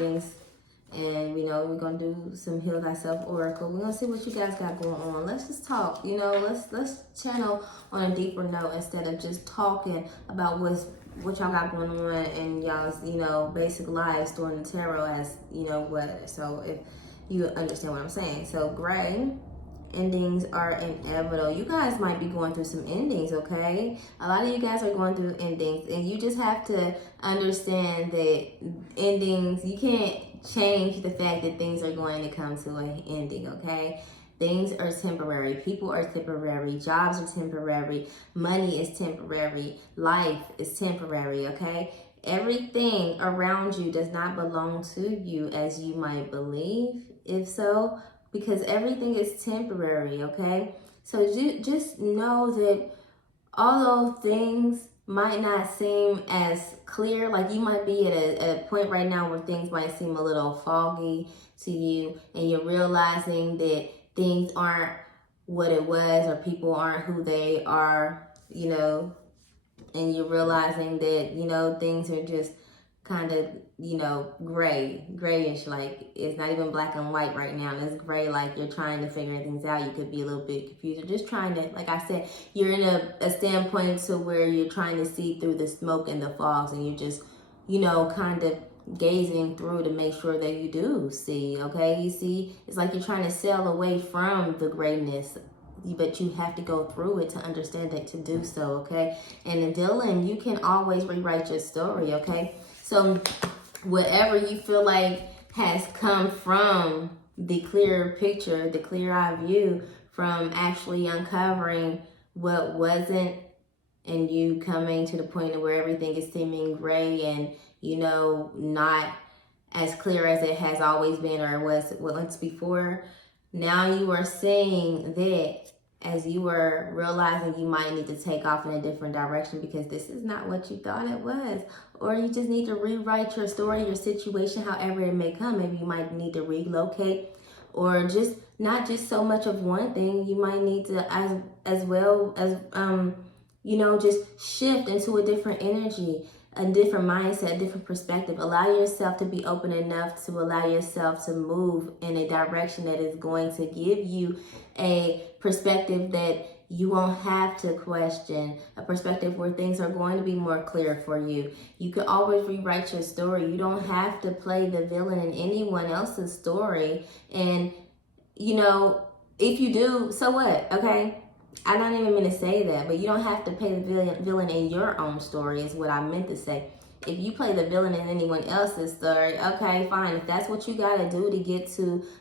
things. And, we're going to do some Heal Thyself Oracle. We're going to see what you guys got going on. Let's just talk, let's channel on a deeper note instead of just talking about what y'all got going on in y'all's, basic lives during the tarot as, what. So if you understand what I'm saying. So gray, endings are inevitable. You guys might be going through some endings, okay? A lot of you guys are going through endings, and you just have to understand that endings, you can't change the fact that things are going to come to an ending, okay? Things are temporary. People are temporary. Jobs are temporary. Money is temporary. Life is temporary, okay? Everything around you does not belong to you as you might believe, if so, because everything is temporary, okay? So just know that all those things might not seem as clear. Like, you might be at a point right now where things might seem a little foggy to you, and you're realizing that things aren't what it was, or people aren't who they are, and you're realizing that, things are just kind of, grayish. Like, it's not even black and white right now. It's gray, like you're trying to figure things out. You could be a little bit confused. You're just trying to, like I said, you're in a standpoint to where you're trying to see through the smoke and the fogs, and you're just, kind of gazing through to make sure that you do see, okay? You see, it's like you're trying to sail away from the grayness, but you have to go through it to understand it, to do so, okay? And the villain, you can always rewrite your story, okay? So whatever you feel like has come from the clear picture, the clear eye view, from actually uncovering what wasn't, and you coming to the point of where everything is seeming gray and, not as clear as it has always been or was once before. Now you are seeing that, as you were realizing you might need to take off in a different direction because this is not what you thought it was. Or you just need to rewrite your story, your situation, however it may come. Maybe you might need to relocate, or just not just so much of one thing. You might need to as well as, just shift into a different energy, a different mindset, a different perspective. Allow yourself to be open enough to allow yourself to move in a direction that is going to give you a perspective that you won't have to question, a perspective where things are going to be more clear for you. You can always rewrite your story. You don't have to play the villain in anyone else's story. And, if you do, so what, okay? I don't even mean to say that, but you don't have to play the villain in your own story is what I meant to say. If you play the villain in anyone else's story, okay, fine. If that's what you got to do to get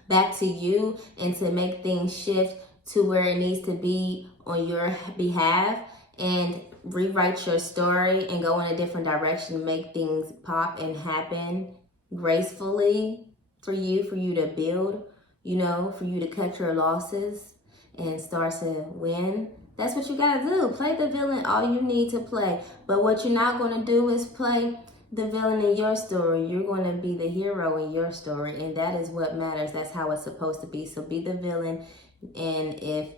back to you and to make things shift to where it needs to be on your behalf, and rewrite your story and go in a different direction, make things pop and happen gracefully for you to build, for you to cut your losses and start to win. That's what you gotta do. Play the villain all you need to play. But what you're not gonna do is play the villain in your story. You're gonna be the hero in your story, and that is what matters. That's how it's supposed to be. So be the villain, and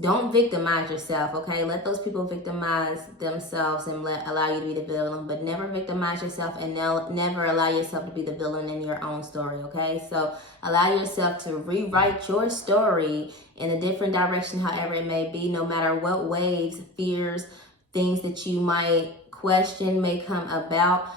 don't victimize yourself, okay? Let those people victimize themselves and allow you to be the villain, but never victimize yourself, and never allow yourself to be the villain in your own story, okay? So allow yourself to rewrite your story in a different direction, however it may be, no matter what waves, fears, things that you might question may come about.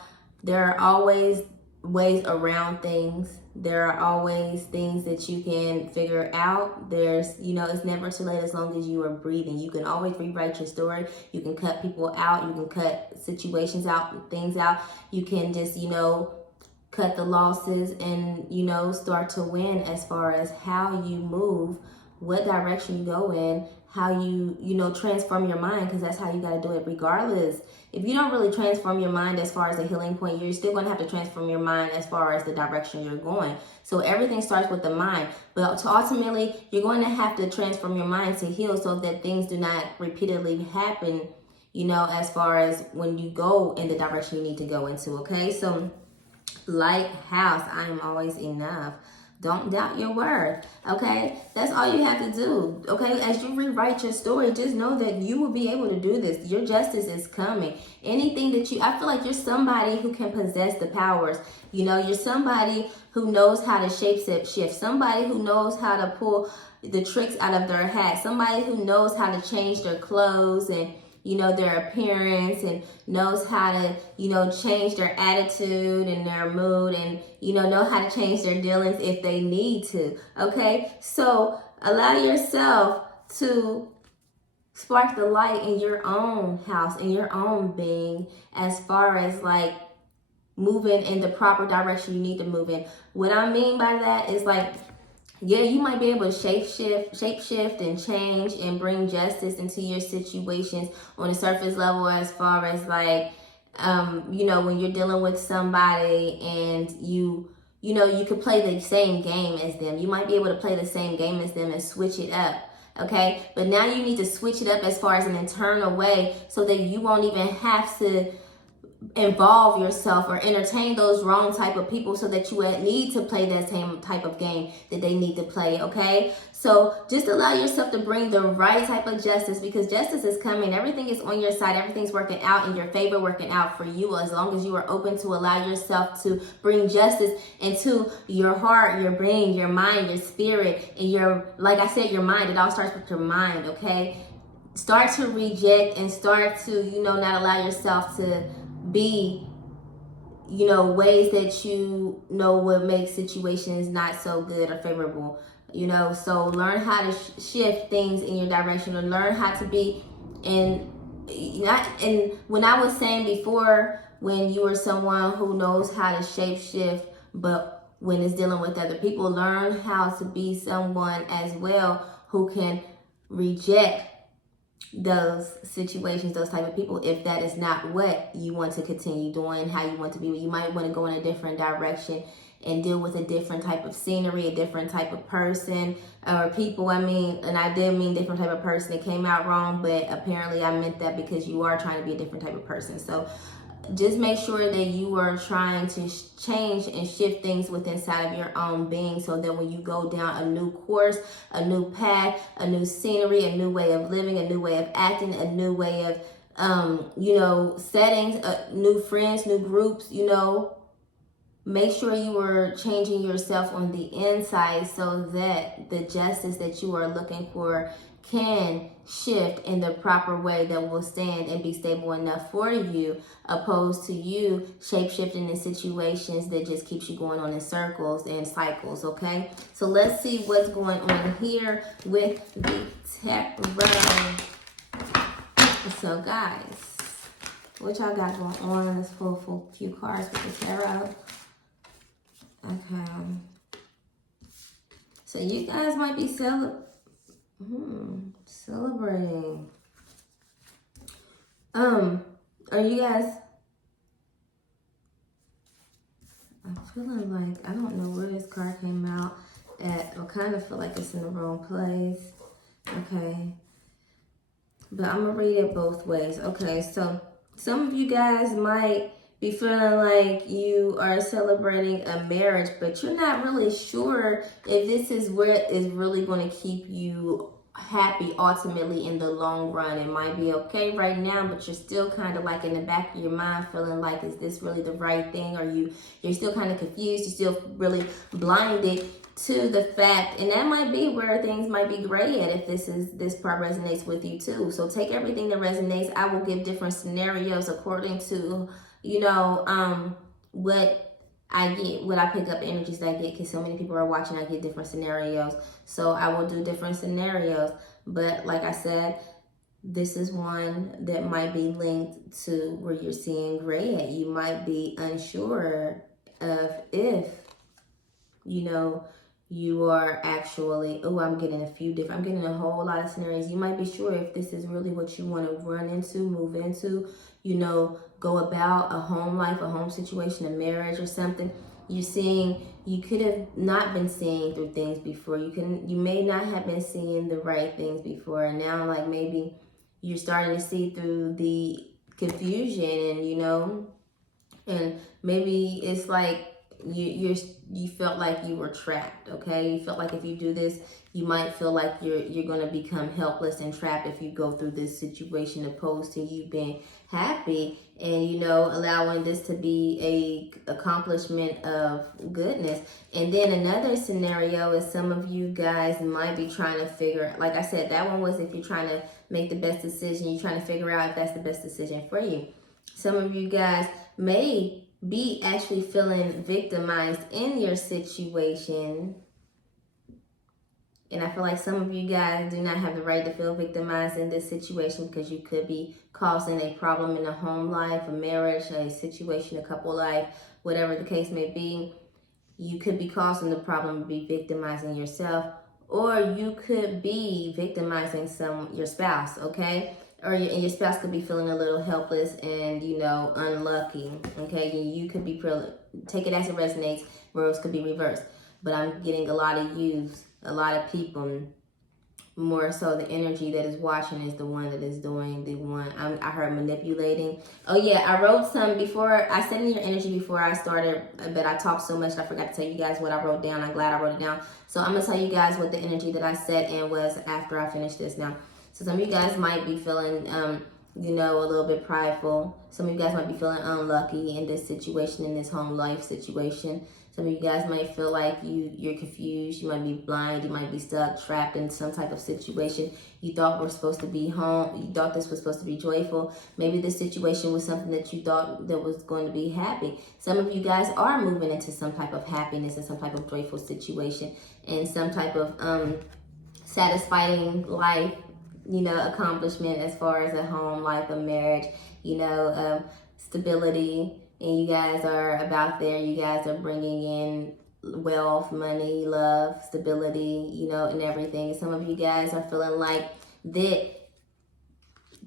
There are always ways around things. There are always things that you can figure out. There's, it's never too late as long as you are breathing. You can always rewrite your story. You can cut people out. You can cut situations out, things out. You can just, cut the losses and, start to win as far as how you move, what direction you go in, how you, transform your mind, because that's how you got to do it regardless. If you don't really transform your mind as far as a healing point, you're still going to have to transform your mind as far as the direction you're going. So everything starts with the mind. But ultimately, you're going to have to transform your mind to heal so that things do not repeatedly happen, as far as when you go in the direction you need to go into, okay? So, Lighthouse, I am always enough. Don't doubt your worth, okay? That's all you have to do, okay? As you rewrite your story, just know that you will be able to do this. Your justice is coming. Anything that I feel like you're somebody who can possess the powers. You know, you're somebody who knows how to shift, somebody who knows how to pull the tricks out of their hat, somebody who knows how to change their clothes and, you know, their appearance, and knows how to, you know, change their attitude and their mood, and, you know how to change their dealings if they need to, okay? So allow yourself to spark the light in your own house, in your own being, as far as like moving in the proper direction you need to move in. What I mean by that is like, yeah, you might be able to shape shift and change and bring justice into your situations on a surface level, as far as like, you know, when you're dealing with somebody and you know, you could play the same game as them. You might be able to play the same game as them and switch it up. Okay, but now you need to switch it up as far as an internal way, so that you won't even have to involve yourself or entertain those wrong type of people, so that you need to play that same type of game that they need to play, okay? So just allow yourself to bring the right type of justice, because justice is coming. Everything is on your side. Everything's working out in your favor, working out for you, as long as you are open to allow yourself to bring justice into your heart, your brain, your mind, your spirit, and your, like I said, your mind. It all starts with your mind, okay? Start to reject and start to, you know, not allow yourself to be, you know, ways that you know would make situations not so good or favorable, you know. So learn how to shift things in your direction, or learn how to be in, not in, when I was saying before, when you are someone who knows how to shape shift, but when it's dealing with other people, learn how to be someone as well who can reject those situations, those type of people, if that is not what you want to continue doing, how you want to be. You might want to go in a different direction and deal with a different type of scenery, a different type of person or people. I mean, and I did mean different type of person. It came out wrong, but apparently I meant that because you are trying to be a different type of person. So just make sure that you are trying to change and shift things within inside of your own being, so that when you go down a new course, a new path, a new scenery, a new way of living, a new way of acting, a new way of, you know, settings, new friends, new groups, you know, make sure you are changing yourself on the inside, so that the justice that you are looking for can shift in the proper way that will stand and be stable enough for you, opposed to you shape-shifting in situations that just keeps you going on in circles and cycles, okay? So let's see what's going on here with the tarot. So guys, what y'all got going on? Let's pull full few cards with the tarot. Okay. So you guys might be celebrating. Are you guys, I'm feeling like, I don't know where this card came out at. I kind of feel like it's in the wrong place. Okay. But I'm going to read it both ways. Okay, so some of you guys might be feeling like you are celebrating a marriage, but you're not really sure if this is what is really going to keep you happy ultimately in the long run. It might be okay right now, but you're still kind of like in the back of your mind feeling like, is this really the right thing? Or you're still kind of confused. You're still really blinded to the fact, and that might be where things might be gray at, if this part resonates with you too. So take everything that resonates. I will give different scenarios according to, you know, what I get, what I pick up, energies that I get, because so many people are watching. I get different scenarios, so I will do different scenarios. But like I said, this is one that might be linked to where you're seeing gray at. You might be unsure of if, you know, you are actually, I'm getting a whole lot of scenarios. You might be sure if this is really what you want to run into, move into, you know, go about a home life, a home situation, a marriage or something. You're seeing, you could have not been seeing through things before. You may not have been seeing the right things before. And now, like, maybe you're starting to see through the confusion, and, you know, and maybe it's like you're you felt like you were trapped, okay? You felt like if you do this, you might feel like you're going to become helpless and trapped if you go through this situation, opposed to you being happy and, you know, allowing this to be a accomplishment of goodness. And then another scenario is some of you guys might be trying to figure, like I said, that one was if you're trying to make the best decision, you're trying to figure out if that's the best decision for you. Some of you guys may be actually feeling victimized in your situation. And I feel like some of you guys do not have the right to feel victimized in this situation, because you could be causing a problem in a home life, a marriage, a situation, a couple life, whatever the case may be. You could be causing the problem and be victimizing yourself, or you could be victimizing your spouse, okay? Or your spouse could be feeling a little helpless and, you know, unlucky, okay? You could be, take it as it resonates, roles could be reversed. But I'm getting a lot of yous, a lot of people. More so the energy that is watching is the one that is doing the one. I heard manipulating. Oh yeah, I wrote some before. I said in your energy before I started, but I talked so much I forgot to tell you guys what I wrote down. I'm glad I wrote it down. So I'm gonna tell you guys what the energy that I said and was after I finished this now. So some of you guys might be feeling, you know, a little bit prideful. Some of you guys might be feeling unlucky in this situation, in this home life situation. Some of you guys might feel like you're confused. You might be blind. You might be stuck, trapped in some type of situation. You thought we're supposed to be home. You thought this was supposed to be joyful. Maybe this situation was something that you thought that was going to be happy. Some of you guys are moving into some type of happiness and some type of joyful situation and some type of satisfying life, you know, accomplishment as far as a home life, a marriage, you know, stability. And you guys are about there. You guys are bringing in wealth, money, love, stability, you know, and everything. Some of you guys are feeling like that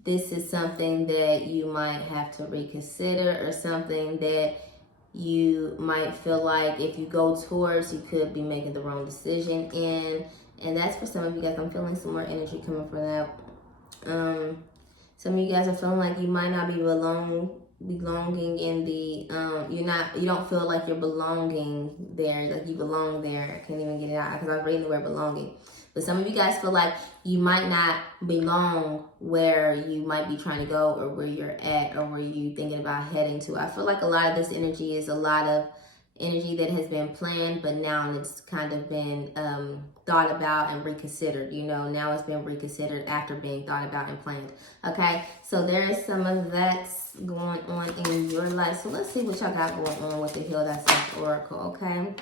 this is something that you might have to reconsider, or something that you might feel like if you go towards, you could be making the wrong decision. And that's for some of you guys. I'm feeling some more energy coming from that. Some of you guys are feeling like you might not be belonging in the you don't feel like you're belonging there, like you belong there. I can't even get it out because I was reading the word belonging. But some of you guys feel like you might not belong where you might be trying to go, or where you're at, or where you thinking about heading to. I feel like a lot of this energy is a lot of energy that has been planned, but now it's kind of been thought about and reconsidered. You know, now it's been reconsidered after being thought about and planned. Okay, so there is some of that going on in your life. So let's see what y'all got going on with the Healed Thyself Oracle. Okay,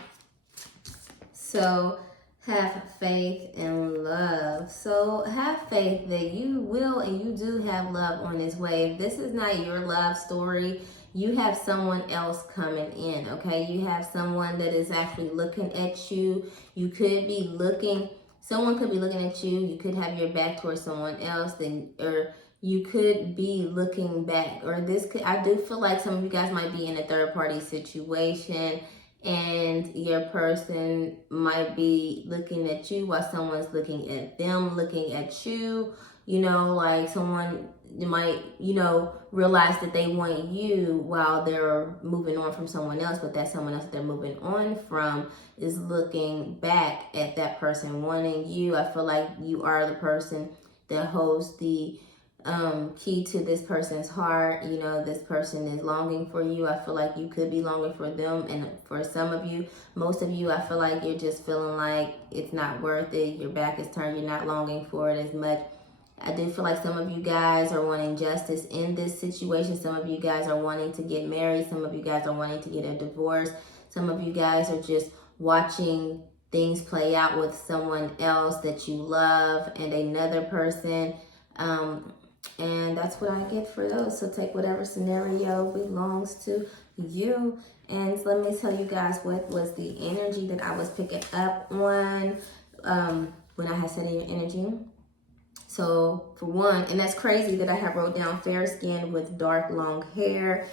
so have faith and love. So have faith that you will and you do have love on its way. If this is not your love story, you have someone else coming in, okay? You have someone that is actually looking at you. You could be looking, someone could be looking at you. You could have your back towards someone else, or you could be looking back. Or this could, I do feel like some of you guys might be in a third party situation, and your person might be looking at you while someone's looking at them, looking at you. You know, like someone might, you know, realize that they want you while they're moving on from someone else, but that someone else that they're moving on from is looking back at that person wanting you. I feel like you are the person that holds the key to this person's heart. You know, this person is longing for you. I feel like you could be longing for them. And for some of you, most of you, I feel like you're just feeling like it's not worth it. Your back is turned. You're not longing for it as much. I do feel like some of you guys are wanting justice in this situation. Some of you guys are wanting to get married. Some of you guys are wanting to get a divorce. Some of you guys are just watching things play out with someone else that you love and another person. And that's what I get for those. So take whatever scenario belongs to you. And let me tell you guys what was the energy that I was picking up on when I had said in your energy. So for one, and that's crazy that I have wrote down fair skin with dark long hair.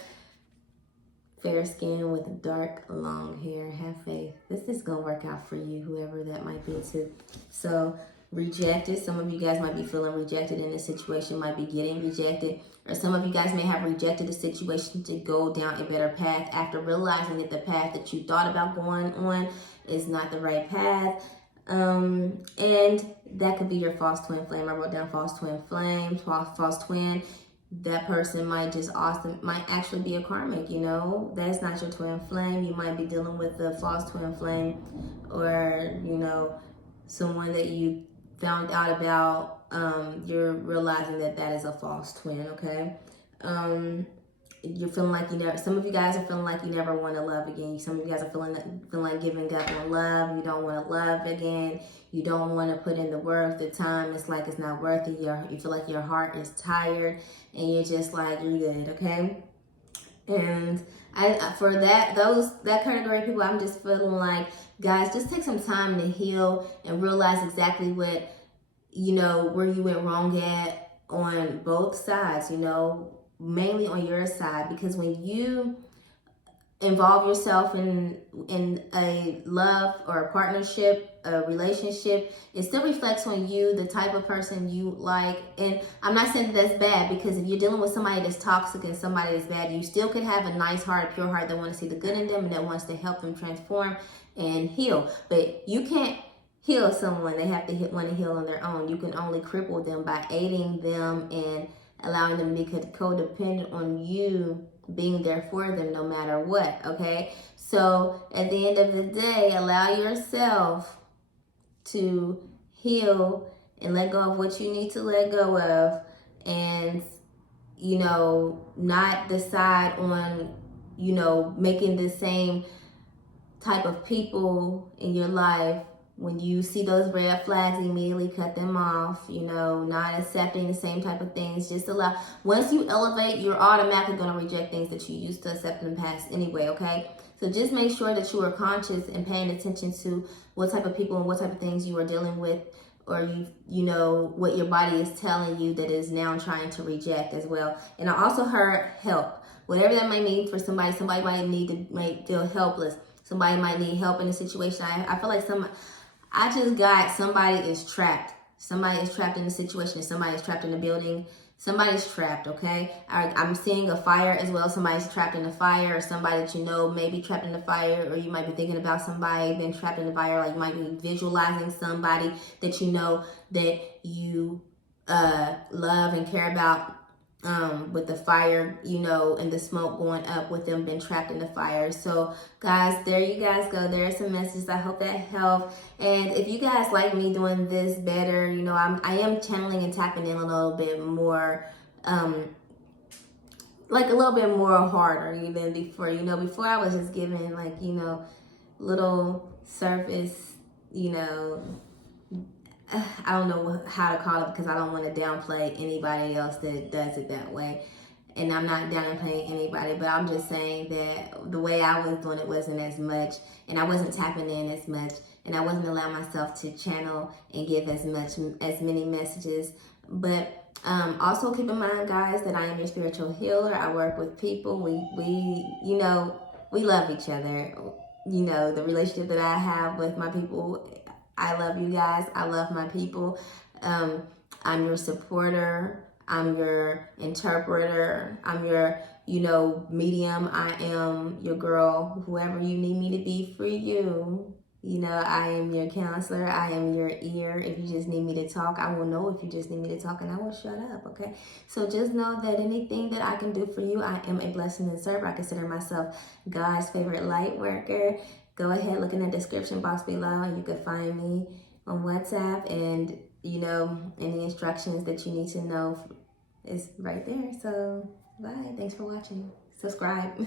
Fair skin with dark long hair. Have faith. This is going to work out for you, whoever that might be too. So rejected. Some of you guys might be feeling rejected in this situation, might be getting rejected. Or some of you guys may have rejected a situation to go down a better path after realizing that the path that you thought about going on is not the right path. And that could be your false twin flame. I wrote down false twin flame, false twin. That person might actually be a karmic, you know. That's not your twin flame. You might be dealing with a false twin flame, or, you know, someone that you found out about. You're realizing that is a false twin, okay? You're feeling like some of you guys are feeling like you never want to love again. Some of you guys are feeling like giving up on love. You don't want to love again. You don't want to put in the work, the time. It's like it's not worth it. You feel like your heart is tired, and you're just like, you're good, okay? And for that category of people, I'm just feeling like, guys, just take some time to heal and realize exactly what, you know, where you went wrong at on both sides, you know, mainly on your side, because when you involve yourself in a love or a partnership, a relationship, it still reflects on you, the type of person you like. And I'm not saying that that's bad, because if you're dealing with somebody that's toxic and somebody that's bad, you still could have a nice heart, a pure heart that wants to see the good in them and that wants to help them transform and heal. But you can't heal someone. They have to want to heal on their own. You can only cripple them by aiding them and allowing them to be codependent on you being there for them no matter what, okay? So at the end of the day, allow yourself to heal and let go of what you need to let go of, and, you know, not decide on, you know, making the same type of people in your life. When you see those red flags, immediately cut them off, you know, not accepting the same type of things. Just allow, once you elevate, you're automatically going to reject things that you used to accept in the past anyway, okay? So just make sure that you are conscious and paying attention to what type of people and what type of things you are dealing with, or you know, what your body is telling you that is now trying to reject as well. And I also heard help. Whatever that might mean for somebody. Somebody might feel helpless. Somebody might need help in a situation. I feel like somebody is trapped. Somebody is trapped in a situation. Somebody is trapped in a building. Somebody's trapped, okay? I'm seeing a fire as well. Somebody's trapped in a fire, or somebody that you know may be trapped in the fire, or you might be thinking about somebody being trapped in the fire. Like, you might be visualizing somebody that you know that you love and care about, with the fire, you know, and the smoke going up with them being trapped in the fire. So guys, there you guys go. There are some messages. I hope that helped. And if you guys like me doing this better, you know, I am channeling and tapping in a little bit more, like a little bit more harder even before. You know, before I was just giving, like, you know, little surface, you know, I don't know how to call it, because I don't want to downplay anybody else that does it that way. And I'm not downplaying anybody, but I'm just saying that the way I was doing it wasn't as much, and I wasn't tapping in as much, and I wasn't allowing myself to channel and give as many messages. But also keep in mind, guys, that I am your spiritual healer. I work with people. We you know, we love each other. You know, the relationship that I have with my people, I love you guys. I love my people. I'm your supporter. I'm your interpreter. I'm your, you know, medium. I am your girl, whoever you need me to be for you. You know, I am your counselor. I am your ear. If you just need me to talk, I will know if you just need me to talk, and I will shut up, okay? So just know that anything that I can do for you, I am a blessing and server. I consider myself God's favorite light worker. Go ahead, look in the description box below, and you can find me on WhatsApp, and, you know, any instructions that you need to know is right there. So bye. Thanks for watching. Subscribe.